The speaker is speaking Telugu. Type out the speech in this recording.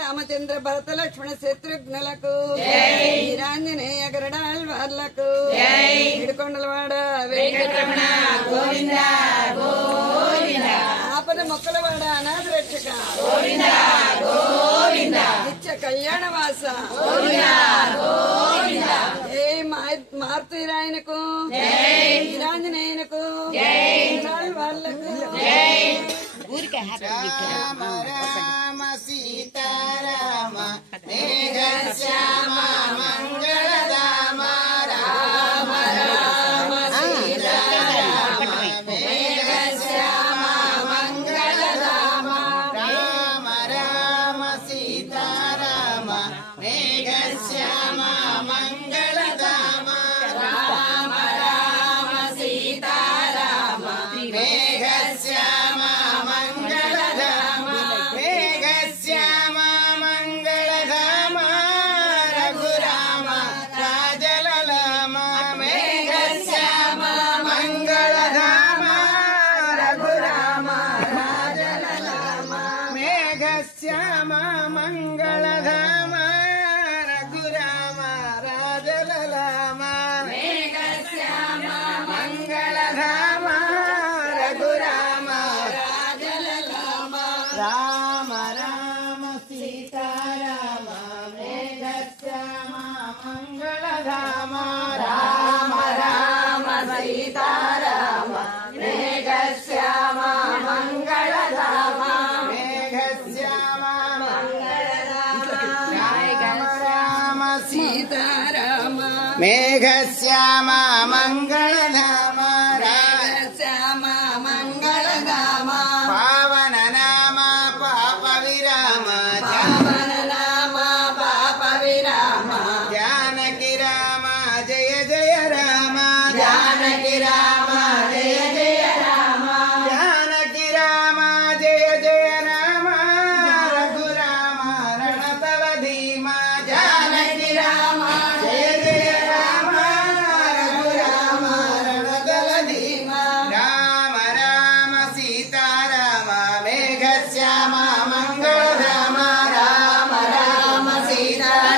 రామచంద్ర భరత లక్ష్మణ శత్రుఘ్నులకు వీరాంజనేయ గరుడాళ్వార్లకు ఏడుకొండలవాడ వెంకటరమణ గోవింద గోవింద ఆపద మొక్కలవాడ అనాథ రక్షక గోవింద గోవింద నిత్య కళ్యాణవాస గోవింద గోవింద జై మారుతీరాయనకు వీరాంజనేయునకు గరుడాళ్వార్లకు ఊరికే రామ రామ సీతారామ మేఘ శ్యామ మంగళధామ రామ రామ సీతారామ మేఘ శ్యామ మంగళధామ రామ రామ సీతారామ మేఘ శ్యామ మంగళధామ రామ రామ సీతారామ మేఘ శ్యామ శ్యామ మంగళధామ రఘురామ రాజలలామ మేఘ శ్యామ మంగళధామ రఘురామ రాజలలామ రామ రామ సీతారామ మేఘ శ్యామ మంగళధామ రామ రామ సీతారామ మేఘ శ్యామ మంగళధామ సీతారామ మేఘ శ్యామ మంగళధామ శ్యామ మంగళధామ పావన నామ పాప విరామ పావన నామ పాప విరామ జానకి రామ జయ జయ రామ జానకి రామ జయ జయ రామ జానకి రామ జయ జయ రామ రఘురామ రణతల ధీమ జానకి రామ జయ జయ రామ రఘురామ రణతల ధీమ రామ రామ సీతారామ మేఘ శ్యామ మంగళధామ రామ రామ సీతారామ